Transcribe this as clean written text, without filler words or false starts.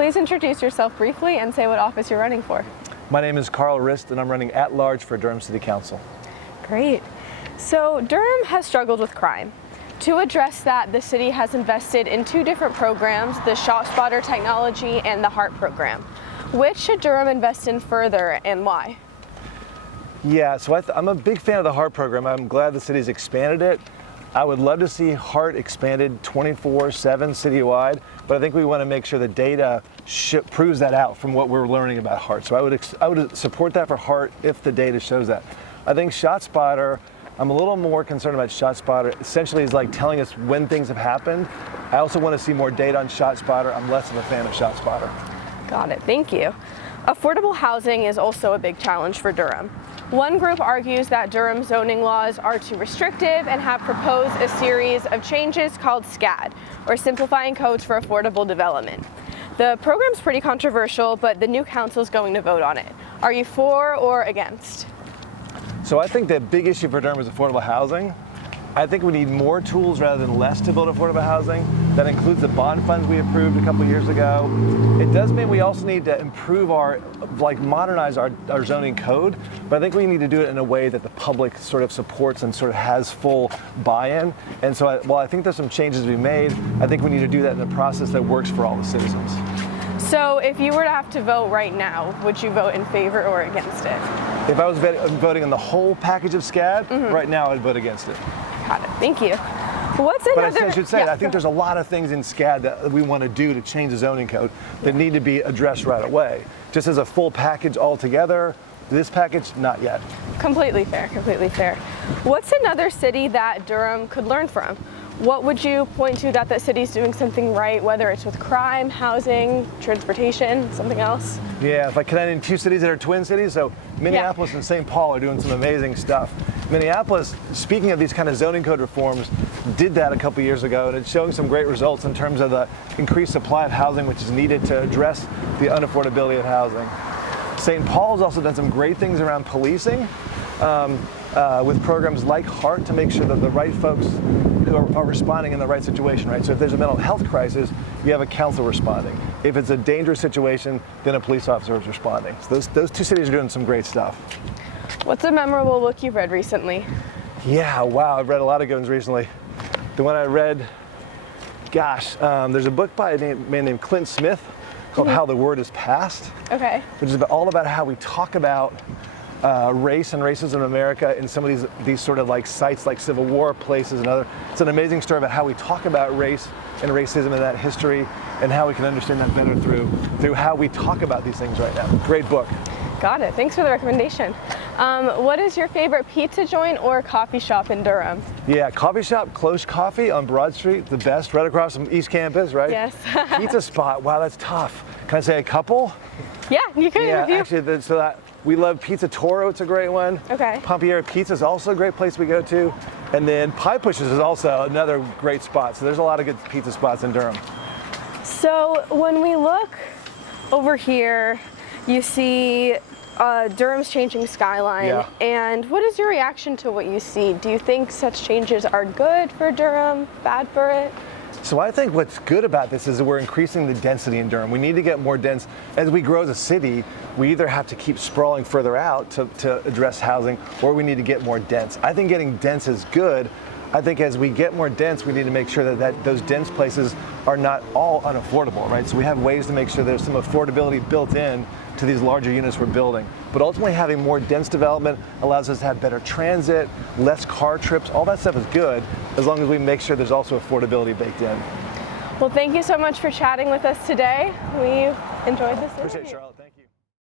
please introduce yourself briefly and say what office you're running for? My name is Carl Rist, and I'm running at large for Durham City Council. Great. So Durham has struggled with crime. To address that, the city has invested in two different programs, the ShotSpotter technology and the HEART program. Which should Durham invest in further and why? Yeah, so I'm a big fan of the HEART program. I'm glad the city's expanded it. I would love to see HEART expanded 24/7 citywide, but I think we want to make sure the data proves that out from what we're learning about HEART. So I would support that for HEART if the data shows that. I think ShotSpotter, I'm a little more concerned about ShotSpotter. Essentially, it's like telling us when things have happened. I also want to see more data on ShotSpotter. I'm less of a fan of ShotSpotter. Got it, thank you. Affordable housing is also a big challenge for Durham. One group argues that Durham zoning laws are too restrictive and have proposed a series of changes called SCAD, or Simplifying Codes for Affordable Development. The program's pretty controversial, but the new council is going to vote on it. Are you for or against? So I think the big issue for Durham is affordable housing. I think we need more tools rather than less to build affordable housing. That includes the bond funds we approved a couple years ago. It does mean we also need to improve modernize our zoning code, but I think we need to do it in a way that the public sort of supports and sort of has full buy-in. And so while I think there's some changes to be made, I think we need to do that in a process that works for all the citizens. So if you were to have to vote right now, would you vote in favor or against it? If I was voting on the whole package of SCAD, right now I'd vote against it. Got it, thank you. What's another? But I should say, I think there's a lot of things in SCAD that we want to do to change the zoning code that need to be addressed right away. Just as a full package altogether, this package, not yet. Completely fair, completely fair. What's another city that Durham could learn from? What would you point to that the city's doing something right, whether it's with crime, housing, transportation, something else? Yeah, can I name two cities that are twin cities? So Minneapolis and St. Paul are doing some amazing stuff. Minneapolis, speaking of these kind of zoning code reforms, did that a couple years ago, and it's showing some great results in terms of the increased supply of housing which is needed to address the unaffordability of housing. St. Paul has also done some great things around policing with programs like HEART to make sure that the right folks are responding in the right situation, right? So if there's a mental health crisis, you have a council responding. If it's a dangerous situation, then a police officer is responding. So those two cities are doing some great stuff. What's a memorable book you've read recently? Yeah, wow, I've read a lot of good ones recently. The one I read, there's a book by a man named Clint Smith called How the Word Is Passed. Okay. Which is all about how we talk about race and racism in America in some of these sort of like sites like Civil War places and other. It's an amazing story about how we talk about race and racism in that history and how we can understand that better through how we talk about these things right now. Great book. Got it. Thanks for the recommendation. What is your favorite pizza joint or coffee shop in Durham? Yeah, coffee shop, Close Coffee on Broad Street, the best, right across from East Campus, right? Yes. Pizza spot, wow, that's tough. Can I say a couple? Yeah, you can. Yeah, actually, we love Pizza Toro, it's a great one. Okay. Pompieri Pizza is also a great place we go to. And then Pie Pushers is also another great spot. So there's a lot of good pizza spots in Durham. So when we look over here, you see Durham's changing skyline. Yeah. And what is your reaction to what you see? Do you think such changes are good for Durham, bad for it? So I think what's good about this is that we're increasing the density in Durham. We need to get more dense. As we grow as a city, we either have to keep sprawling further out to address housing, or we need to get more dense. I think getting dense is good. I think as we get more dense, we need to make sure that those dense places are not all unaffordable, right? So we have ways to make sure there's some affordability built in to these larger units we're building. But ultimately having more dense development allows us to have better transit, less car trips, all that stuff is good, as long as we make sure there's also affordability baked in. Well, thank you so much for chatting with us today. We've enjoyed this interview. Appreciate it, Charlotte. Thank you.